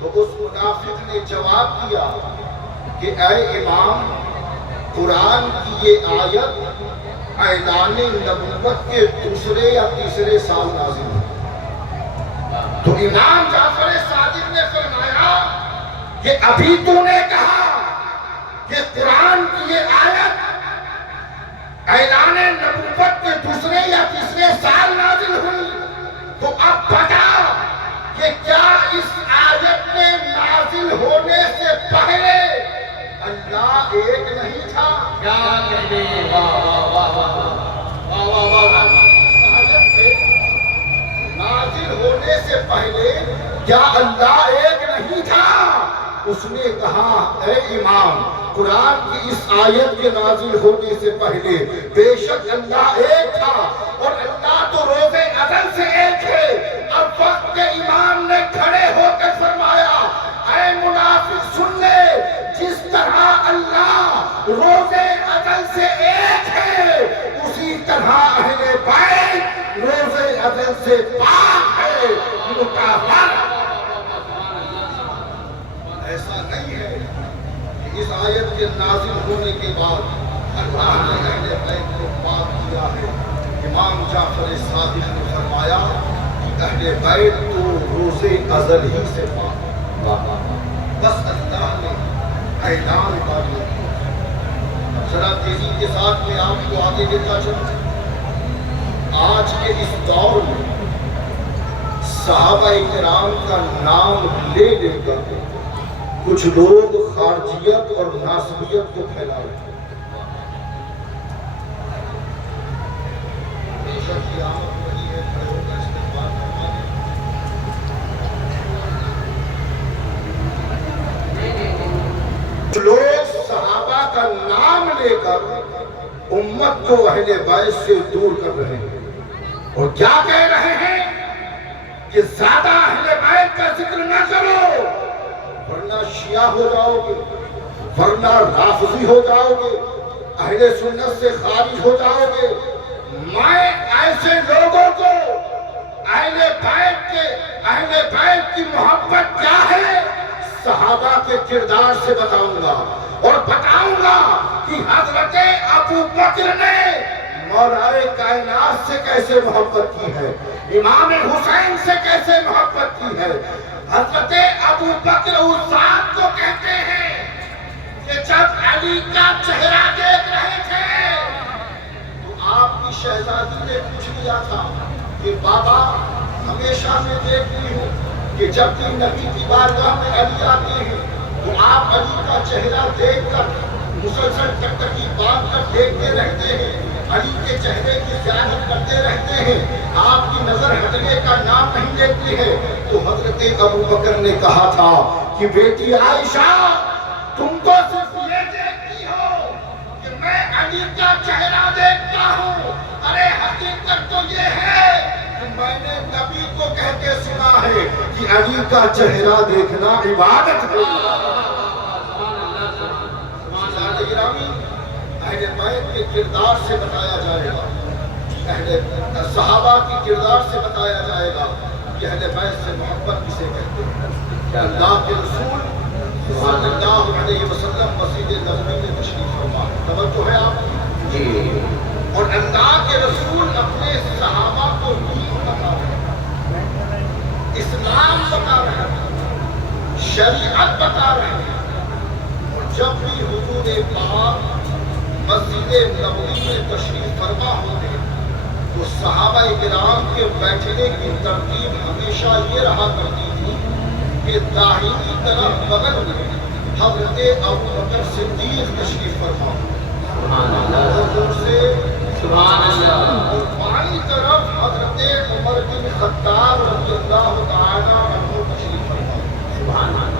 تو اس منافق نے جواب دیا کہ اے امام، قرآن کی یہ آیت اعلان نبوت کے دوسرے یا تیسرے سال نازل ہوئی۔ تو امام جعفر صادق نے فرمایا کہ ابھی تو نے کہا کہ قرآن کی یہ آیت اعلان نبوت کے دوسرے یا تیسرے سال نازل ہوئی، تو اب بتا کہ کیا اس آیت میں نازل ہونے سے پہلے اللہ ایک نہیں تھا؟ کیا کہنے نازل ہونے سے پہلے کیا اللہ ایک نہیں تھا؟ اس نے کہا اے امام، قرآن کی اس آیت کے نازل ہونے سے پہلے بے شک اللہ ایک تھا، اور اللہ تو روز ازل سے ایک ہے۔ اب وقت کے امام نے کھڑے ہو کر فرمایا اے منافق سن لے، جس طرح اللہ روز ازل سے ایک ہے، اسی طرح اہل بیت روز ازل سے پاک ہے، مطہر۔ ایسا نہیں ہے کہ اس آیت کے نازل ہونے کے بعد اللہ نے اہل بیت کو پاک کیا ہے۔ امام جعفر صادق نے فرمایا کہ اہل بیت تو روز ازل ہی سے پاک ہے، بس اللہ نے اعلان کر دیا۔ ذرا تیزی کے ساتھ میں آپ کو آگے دیتا چلوں۔ آج کے اس دور میں صحابہ کرام کا نام لے لے کر کچھ لوگ خارجیت اور ناسبیت کو پھیلا رہے ہیں۔ بے شک قیامت وہی ہے، کھڑے ہو کر استغفار فرما دیں۔ لوگ صحابہ کا نام لے کر امت کو اہل بیت سے دور کر رہے ہیں، اور کیا کہہ رہے ہیں کہ زیادہ اہل بیت کا ذکر نہ کرو ورنہ شیعہ ہو جاؤ گے، ورنہ رافضی ہو جاؤ گے، اہل سنت سے خارج ہو جاؤ گے۔ میں ایسے لوگوں کو اہل بیت کی محبت کیا ہے صحابہ کے کردار سے بتاؤں گا، اور بتاؤں گا کہ حضرت ابو بکر نے مولا کائنات سے کیسے محبت کی ہے، امام حسین سے کیسے محبت کی ہے۔ حضرت ابو بکر اس ذات کو کہتے ہیں کہ جب علی کا چہرہ دیکھ رہے تھے تو آپ کی شہزادی نے پوچھ لیا تھا کہ بابا، ہمیشہ میں دیکھتی ہوں کہ جب بھی نبی کی بارگاہ میں علی آتے ہیں تو آپ علی کا چہرہ دیکھ کر مسلسل ٹکٹکی باندھ کر دیکھتے رہتے ہیں، علی کے چہرے کی زیارت کرتے رہتے ہیں، آپ کی نظر ہٹنے کا نام نہیں لیتی ہے۔ تو حضرت ابو بکر نے کہا تھا کہ بیٹی عائشہ، تم تو صرف یہ دیکھتی ہو کہ میں علی کا چہرہ دیکھتا ہوں، ارے حقیقت تو یہ ہے کہ میں نے نبی کو کہہ کے سنا ہے کہ علی کا چہرہ دیکھنا عبادت ہے۔ اہل بیت کے کردار سے بتایا جائے گا، صحابہ کی کردار سے بتایا جائے گا کہ اہل بیت سے محبت کسے کہتے ہیں۔ اللہ کے رسول صلی اللہ علیہ وسلم مسجد نبوی میں تشریف فرما، توجہ ہے آپ کی؟ اور اللہ کے رسول اپنے صحابہ کو دین بتا رہے ہیں، اسلام بتا رہے ہیں، شریعت بتا رہے ہیں۔ اور جب بھی حضور پاک مسجد نبوی میں تشریف فرما ہوتے تو صحابہ کرام کے بیٹھنے کی ترتیب ہمیشہ یہ رہا کرتی تھی کہ داہنی طرف بغل میں حضرت ابو بکر صدیق تشریف فرما، اور بائیں طرف حضرت عمر بن خطاب رضی اللہ تعالیٰ عنہ تشریف فرما۔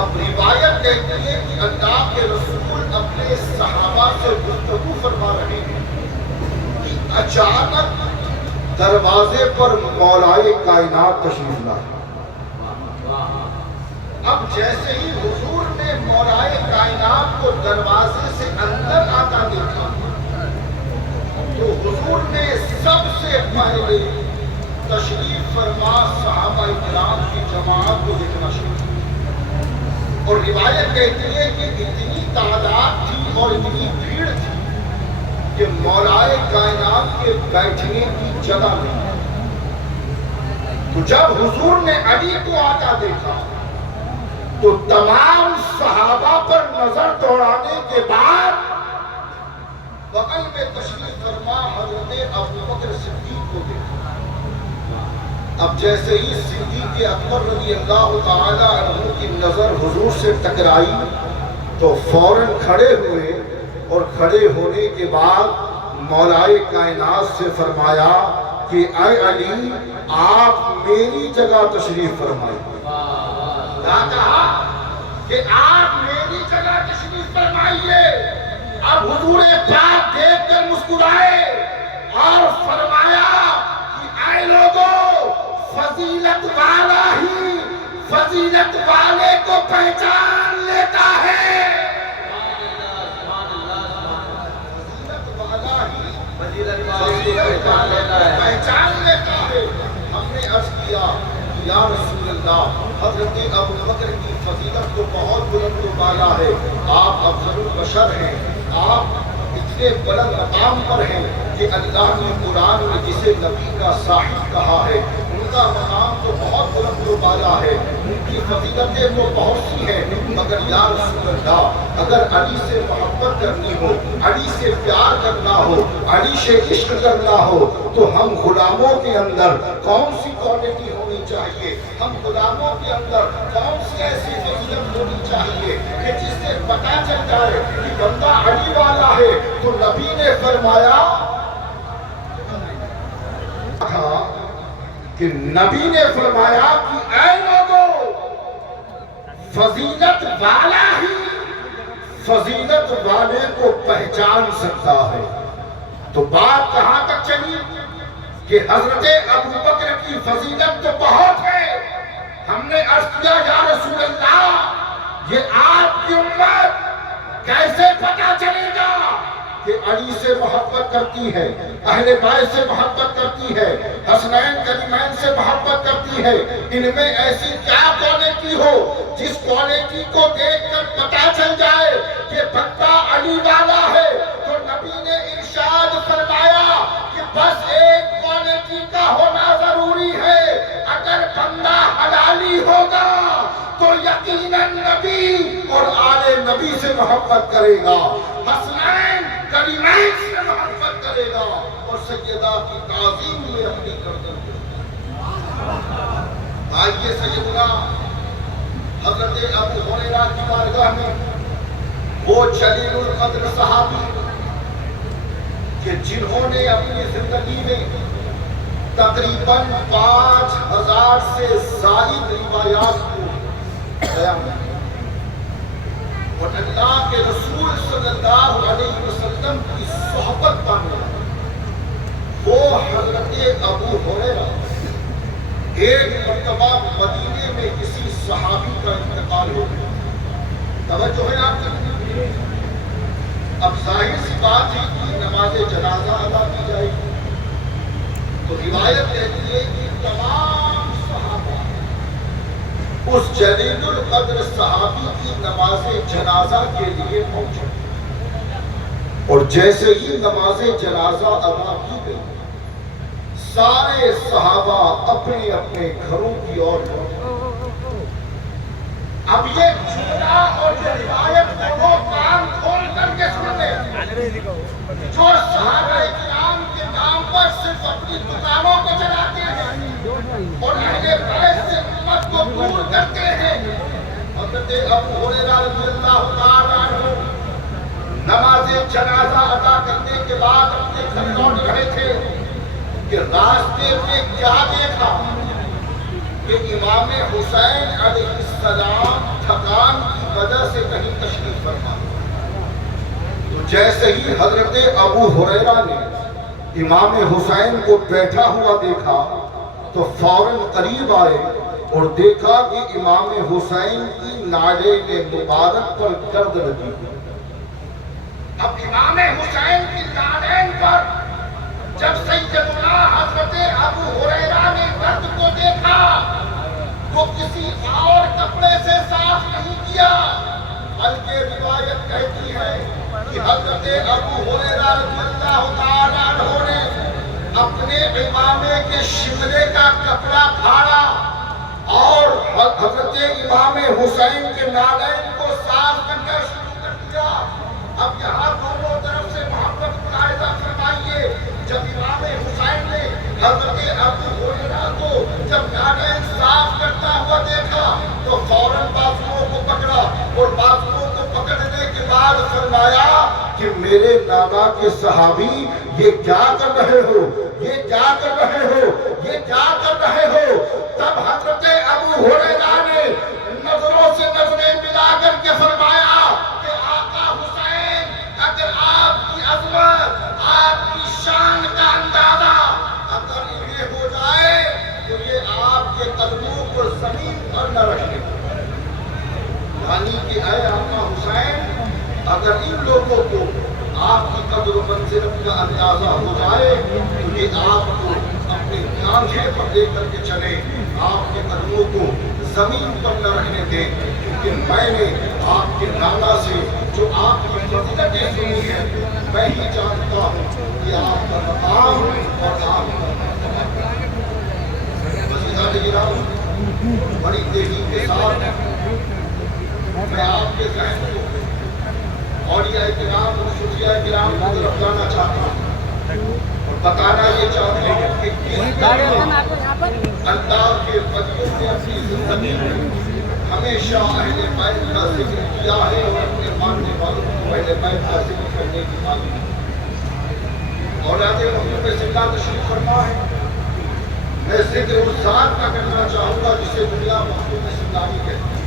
اب روایت کہتی ہے کہ اللہ کے رسول اپنے صحابہ سے گفتگو فرما رہے ہیں کہ اچانک دروازے پر مولائے کائنات تشریف لائے۔ اب جیسے ہی حضور نے مولائے کائنات کو دروازے سے اندر آتا دیکھا تو حضور نے سب سے پہلے تشریف فرما صحابہ کرام کی جماعت کو دیکھنا شروع کیا۔ اور روایت کہتی ہے کہ اتنی تعداد تھی اور اتنی بھیڑ تھی کہ مولائے کائنات کے بیٹھنے کی جگہ نہیں۔ تو جب حضور نے علی کو آتا دیکھا تو تمام صحابہ پر نظر دوڑانے کے بعد بغل میں تشریف فرما حضرت ابوبکر صدیق کو دیکھا۔ اب جیسے ہی صدیق اکبر رضی اللہ تعالی عنہ کی نظر حضور سے ٹکرائی تو فوراً کھڑے ہوئے، اور کھڑے ہونے کے بعد مولائے کائنات سے فرمایا کہ اے علی آپ میری جگہ تشریف فرمائیے۔ کیا کہا کہ آپ میری جگہ تشریف فرمائیے۔ اب حضور پاک دیکھ کر مسکرائے اور فرمایا کہ اے لوگوں، فضیلت والا ہی فضیلت والے کو پہچان لیتا ہے۔ پہچان لیتا ہے۔ ہم نے عرض کیا یا رسول اللہ، حضرت ابوبکر کی فضیلت تو بہت بلند و بالا ہے، آپ افضل البشر ہیں، آپ اتنے بلند مقام پر ہیں کہ اللہ نے قرآن میں جسے نبی کا صاحب کہا ہے ان کا مقام تو بہت بلند و بالا ہے، ان کی فضیلتیں تو بہت سی ہیں، مگر یا رسول اللہ اگر علی سے محبت کرنی ہو، علی سے پیار کرنا ہو، علی سے عشق کرنا ہو تو ہم غلاموں کے اندر کون سی کوالٹی ہونی چاہیے، ہم غلاموں کے اندر کون سی ایسی فضیلت ہونی چاہیے کہ جس سے پتہ چل جائے کہ بندہ علی والا ہے۔ تو نبی نے فرمایا تھا کہ نبی نے فرمایا کہ اے لوگوں، فضیلت والا ہی فضیلت والے کو پہچان سکتا ہے۔ تو بات کہاں تک چلی کہ حضرت ابوبکر کی فضیلت تو بہت ہے۔ ہم نے عرض کیا یا رسول اللہ یہ آپ کی امت کیسے پتہ چلے گا کہ علی سے محبت کرتی ہے، اہل بیت سے محبت کرتی ہے، حسنین کریمین سے محبت کرتی ہے، ان میں ایسی کیا کوالٹی ہو جس کوالٹی کو دیکھ کر پتہ چل جائے کہ بندہ علی والا ہے۔ تو نبی نے ارشاد فرمایا کہ بس ایک کوالٹی کا ہونا ضروری ہے، اگر بندہ حلالی ہوگا تو یقیناً نبی اور آل نبی سے محبت کرے گا، حسنین کریمین سے محبت کرے گا، اور سیدہ کی تعظیم میں اپنی گردن دے گا۔ آئیے سیدنا حضرت ابو ہریرہ کی بارگاہ میں وہ جلیل القدر صحابی کہ جنہوں نے اپنی زندگی میں تقریباً 5000 سے زائد روایات کو بیان کیا، اور اللہ کے رسول صلی اللہ علیہ وسلم کی صحبت پانے وہ حضرت ابو ہریرہ ایک مرتبہ مدینے میں کسی صحابی کا انتقال ہو گیا۔ توجہ ہے آپ کی؟ اب ظاہر سی بات ہے کہ نماز جنازہ ادا کی جائے گی، تو روایت کہتی ہے کہ تمام صحابہ اس جلیل القدر صحابی کی نماز جنازہ کے لیے پہنچے، اور جیسے ہی نماز جنازہ ادا کی گئی سارے صحابہ اپنے اپنے گھروں کی اور لوٹے۔ اب یہ جملہ اور یہ روایت دونوں کان کھول کر کے سن لیں۔ جو صحابہ کرام کے نام پر صرف اپنی دکانوں کو چلاتے ہیں اور اہل بیت سے امت کو دور کرتے ہیں، حضرت ابو ہریرہ رضی اللہ تعالیٰ عنہ نماز جنازہ ادا کرنے کے بعد اپنے گھر لوٹ رہے تھے کہ راستے میں کیا دیکھا کہ امام حسین علیہ السلام تھکان کی وجہ سے کہیں تشریف فرما۔ تو جیسے ہی حضرت ابو ہریرہ نے امام حسین کو بیٹھا ہوا دیکھا تو فوراً قریب آئے اور دیکھا کہ امام حسین کی نالین مبارک پر گرد لگی ہوئی۔ اب امام حسین کی نالین پر جب سیدنا حضرت ابو ہریرہ نے گرد کو دیکھا تو کسی اور کپڑے سے صاف نہیں کیا کیا، بلکہ روایت کہتی ہے کہ حضرت ابو ہریرہ رضی اللہ تعالیٰ عنہ نے اپنے امامے کے شملے کا کپڑا پھاڑا اور حضرت امام حسین کے نالین کو صاف کرنا شروع کر دیا۔ اب یہاں دونوں طرف سے محبت ملاحظہ فرمائیے، جب امام حسین نے حضرت ابو ہریرہ کو جب نالین صاف کرتا ہوا دیکھا تو فوراً بازوؤں کو پکڑا اور بازوؤں کو پکڑنے کے بعد فرمایا کہ میرے نانا کے صحابی یہ کیا کر رہے ہو، یہ کیا کر رہے ہو، یہ کیا کر رہے ہو۔ تب حضرت ابو ہریرہ نے نظروں سے نظریں ملا کر کے فرمایا کہ آقا حسین، اگر آپ کی عظمت، آپ کی شان کا اندازہ اگر انہیں ہو جائے تو یہ آپ کے قدموں پر زمین پر نہ رکھیں، یعنی کہ اے آقا حسین، اگر ان لوگوں کو آپ کی قدر و منزلت کا اندازہ ہو جائے تو یہ آپ کو اپنے کاندھے پر لے کر کے چلے، آپ کے قدموں کو زمین پر نہ رکھنے دیں، کیونکہ میں نے آپ کے نانا سے جو آپ کی فضیلتیں سنی ہیں، میں ہی جانتا ہوں کہ آپ کا مقام اور آپ کا مرتبہ۔ عزیزان گرامی، بڑی تیزی کے ساتھ میں آپ کے ذہن کو اولیاء کرام اور صوفیاء کرام کی طرف جانا چاہتا ہوں اور بتانا یہ چاہتا ہوں کہ کس طرح اللہ کے ولیوں نے اپنی زندگی میں ہمیشہ اہل بیت کا ذکر کیا ہے اور اپنے ماننے والوں کو اہل بیت کا ذکر کرنے کی تعلیم دی۔ اولاد محمد سے اللہ تشریف فرما ہے، میں ذکر اس ذات کا کرنا چاہوں گا جسے دنیا محمد اسلامی کہتے ہیں۔